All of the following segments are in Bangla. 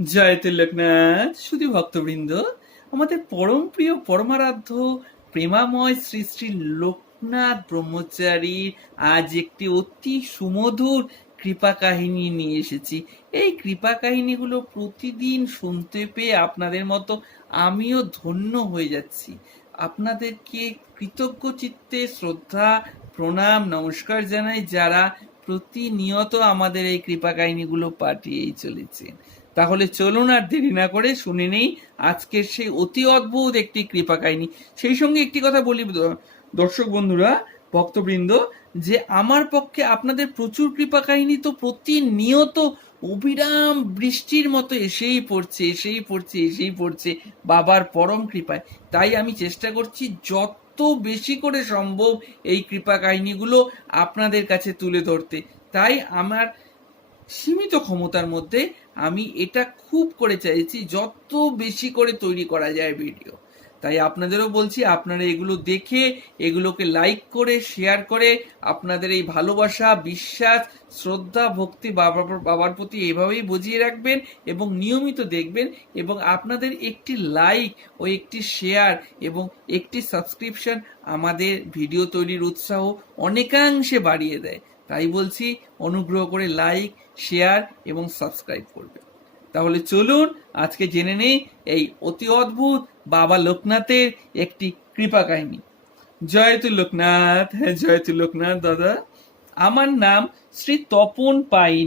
জয় লোকনাথ শুধু ভক্তবৃন্দ, আমাদের পরম প্রিয় পরমারাধ্য প্রেমাময় শ্রী শ্রী লোকনাথ ব্রহ্মচারীর আজ একটি অতি সুমধুর কৃপা কাহিনী নিয়ে এসেছি। এই কৃপা কাহিনীগুলো প্রতিদিন শুনতে পেয়ে আপনাদের মতো আমিও ধন্য হয়ে যাচ্ছি। আপনাদেরকে কৃতজ্ঞ চিত্তে শ্রদ্ধা, প্রণাম, নমস্কার জানাই, যারা প্রতিনিয়ত আমাদের এই কৃপা কাহিনীগুলো পাঠিয়েই চলেছেন। তাহলে চলুন আর দেরি না করে শুনে নেই আজকের সেই অতি অদ্ভুত একটি কৃপা কাহিনী। সেই সঙ্গে একটি কথা বলি দর্শক বন্ধুরা, ভক্তবৃন্দ, যে আমার পক্ষে আপনাদের প্রচুর কৃপা কাহিনী তো প্রতিনিয়ত অবিরাম বৃষ্টির মতো এসেই পড়ছে বাবার পরম কৃপায়। তাই আমি চেষ্টা করছি যত বেশি করে সম্ভব এই কৃপা কাহিনীগুলো আপনাদের কাছে তুলে ধরতে। তাই আমার সীমিত ক্ষমতার মধ্যে আমি এটা খুব করে চাইছি যত বেশি করে তৈরি করা যায় ভিডিও। তাই আপনাদেরও বলছি, আপনারা এগুলো দেখে এগুলোকে লাইক করে শেয়ার করে আপনাদের এই ভালোবাসা, বিশ্বাস, শ্রদ্ধা, ভক্তি বাবার প্রতি এভাবেই বুঝিয়ে রাখবেন এবং নিয়মিত দেখবেন। এবং আপনাদের একটি লাইক ও একটি শেয়ার এবং একটি সাবস্ক্রিপশন আমাদের ভিডিও তৈরির উৎসাহ অনেকাংশে বাড়িয়ে দেয়। তাই বলছি, অনুগ্রহ করে লাইক, শেয়ার এবং সাবস্ক্রাইব করবেন। তাহলে চলুন আজকে জেনে নেই এই অতি অদ্ভুত বাবা লোকনাথের একটি কৃপা কাহিনী। জয়তু লোকনাথ। হ্যাঁ, জয়তু লোকনাথ দাদা। আমার নাম শ্রী তপন পাইন,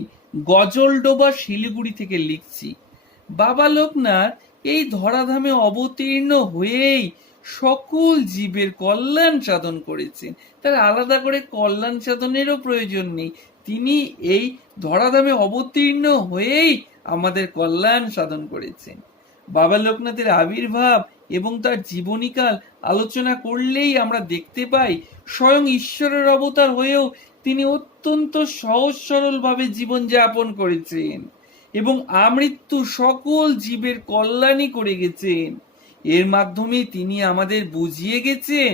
গজলডোবা, শিলিগুড়ি থেকে লিখছি। বাবা লোকনাথ এই ধরাধামে অবতীর্ণ হয়েই সকল জীবের কল্যাণ সাধন করেছেন। তার আলাদা করে কল্যাণ সাধনেরও প্রয়োজন নেই। তিনি এই ধরাধামে অবতীর্ণ হয়েই আমাদের কল্যাণ সাধন করেছেন। বাবা লোকনাথের আবির্ভাব এবং তার জীবনীকাল আলোচনা করলেই আমরা দেখতে পাই স্বয়ং ঈশ্বরের অবতার হয়েও তিনি অত্যন্ত সহজ সরল ভাবে জীবনযাপন করেছেন এবং আমৃত্যু সকল জীবের কল্যাণই করে গেছেন। এর মাধ্যমে তিনি আমাদের বুঝিয়ে গেছেন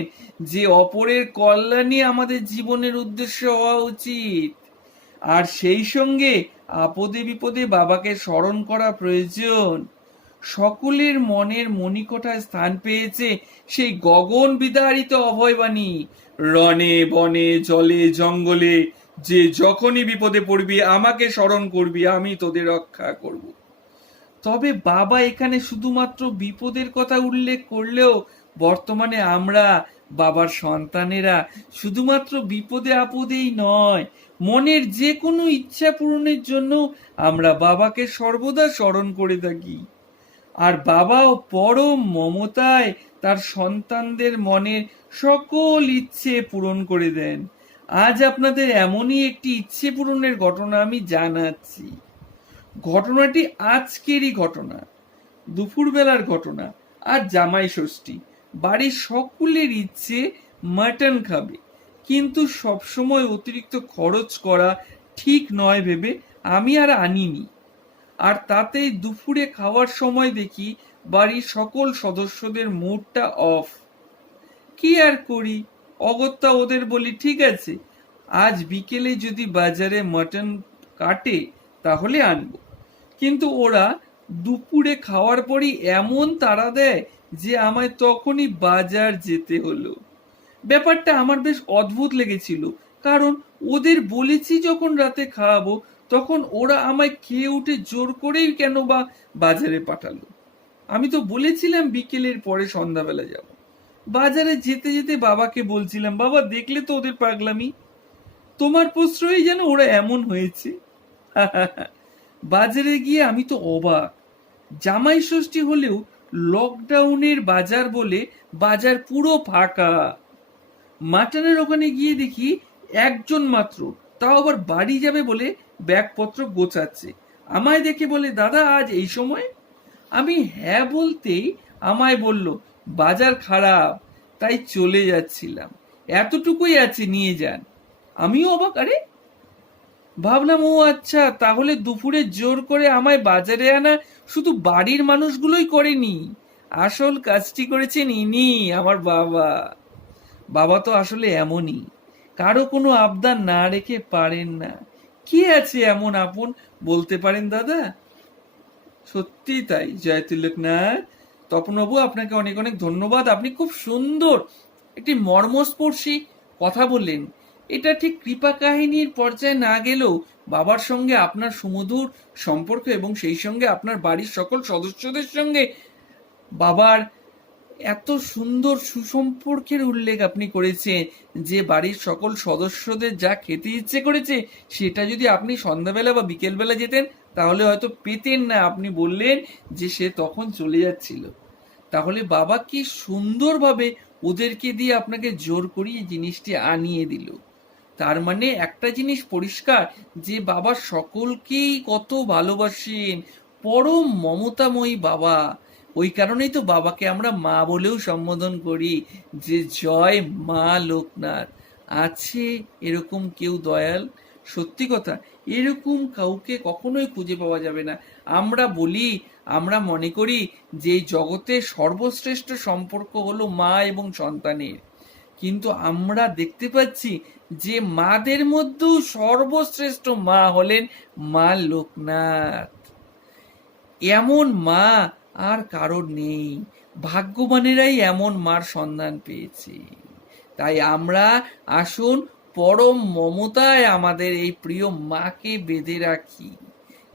যে অপরের কল্যাণই আমাদের জীবনের উদ্দেশ্য হওয়া উচিত। আর সেই সঙ্গে আপদে বিপদে বাবাকে স্মরণ করা প্রয়োজন। সকলের মনের মণিকোঠায় স্থান পেয়েছে সেই গগন বিদারিত অভয়বাণী, রণে বনে জলে জঙ্গলে যে যখনই বিপদে পড়বি আমাকে স্মরণ করবি, আমি তোদের রক্ষা করব। তবে বাবা এখানে শুধুমাত্র বিপদের কথা উল্লেখ করলেও বর্তমানে আমরা বাবার সন্তানেরা শুধুমাত্র বিপদে আপদেই নয়, মনের যে কোনো ইচ্ছা পূরণের জন্য আমরা বাবাকে সর্বদা স্মরণ করে থাকি। আর বাবাও পরম মমতায় তার সন্তানদের মনের সকল ইচ্ছে পূরণ করে দেন। আজ আপনাদের এমনই একটি ইচ্ছে পূরণের ঘটনা আমি জানাচ্ছি। ঘটনাটি আজকেরই ঘটনা, দুপুরবেলার ঘটনা। আজ জামাই ষষ্ঠী। বাড়ির সকলের ইচ্ছে মাটন খাবে, কিন্তু সবসময় অতিরিক্ত খরচ করা ঠিক নয় ভেবে আমি আর আনিনি। আর তাতেই দুপুরে খাওয়ার সময় দেখি বাড়ির সকল সদস্যদের মুডটা অফ। কি আর করি, অগত্যা ওদের বলি ঠিক আছে, আজ বিকেলে যদি বাজারে মাটন কাটে তাহলে আনবো। কিন্তু ওরা দুপুরে খাওয়ার পরই এমন তাড়া দেয় যে আমায় তখনই বাজার যেতে হলো। ব্যাপারটা আমার বেশ অদ্ভুত লেগেছিল, কারণ ওদের বলেছি যখন রাতে খাওয়াবো তখন ওরা আমায় খেয়ে উঠে জোর করেই কেন বা বাজারে পাঠালো। আমি তো বলেছিলাম বিকেলের পরে সন্ধ্যাবেলা যাব। বাজারে যেতে যেতে বাবাকে বলছিলাম, বাবা দেখলে তো ওদের পাগলামি, তোমার প্রশ্রয়ে যেন ওরা এমন হয়েছে। বাজারে গিয়ে আমি তো অবাক। জামাই ষষ্ঠী হলেও লকডাউনের বাজার বলে বাজার পুরো ফাঁকা। মাটনের ওখানে গিয়ে দেখি একজন মাত্র, তাও আবার বাড়ি যাবে বলে ব্যাগপত্র গোছাচ্ছে। আমায় দেখে বলে, দাদা আজ এই সময়? আমি হ্যাঁ বলতেই আমায় বলল, বাজার খারাপ তাই চলে যাচ্ছিলাম, এতটুকুই আছে নিয়ে যান। আমিও অবাক, আরে ভাবলাম ও আচ্ছা, তাহলে দুপুরে জোর করে আমায় বাজারে আনা শুধু বাড়ির মানুষগুলোই করেনি, আসল কাজটি করেছেন ইনি, আমার বাবা। বাবা তো আসলে এমনই, কারো কোনো আবদার না রেখে পারেন না। কি আছে এমন আপন বলতে পারেন দাদা? সত্যি তাই। জয় লোকনাথ। তপনবাবু, আপনাকে অনেক অনেক ধন্যবাদ। আপনি খুব সুন্দর একটি মর্মস্পর্শী কথা বললেন। এটা ঠিক কৃপা কাহিনীর পর্যায়ে না গেলেও বাবার সঙ্গে আপনার সুমধুর সম্পর্ক এবং সেই সঙ্গে আপনার বাড়ির সকল সদস্যদের সঙ্গে বাবার এত সুন্দর সুসম্পর্কের উল্লেখ আপনি করেছেন যে বাড়ির সকল সদস্যদের যা খেতে ইচ্ছে করেছে সেটা যদি আপনি সন্ধ্যাবেলা বা বিকেলবেলা যেতেন তাহলে হয়তো পেতেন না। আপনি বললেন যে সে তখন চলে যাচ্ছিল। তাহলে বাবা কি সুন্দরভাবে ওদেরকে দিয়ে আপনাকে জোর করিয়ে জিনিসটি আনিয়ে দিল। তার মানে একটা জিনিস পরিষ্কার যে বাবা সকলকেই কত ভালোবাসেন, পরম মমতাময়ী বাবা। ওই কারণেই তো বাবাকে আমরা মা বলেও সম্বোধন করি যে জয় মা লোকনাথ। আছে এরকম কেউ দয়াল? সত্যি কথা, এরকম কাউকে কখনোই খুঁজে পাওয়া যাবে না। আমরা বলি, আমরা মনে করি যে এই জগতে সর্বশ্রেষ্ঠ সম্পর্ক হলো মা এবং সন্তানের, কিন্তু আমরা দেখতে পাচ্ছি যে মাদের মধ্যেও সর্বশ্রেষ্ঠ মা হলেন মা লোকনাথ। এমন মা আর কারোর নেই। ভাগ্যবানেরাই এমন মার সন্ধান পেয়েছে। তাই আমরা আসুন পরম মমতায় আমাদের এই প্রিয় মাকে বেঁধে রাখি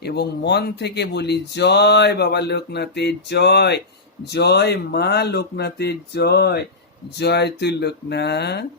এবং মন থেকে বলি জয় বাবা লোকনাথের জয়, জয় মা লোকনাথের জয়, জয় তুই লোকনাথ।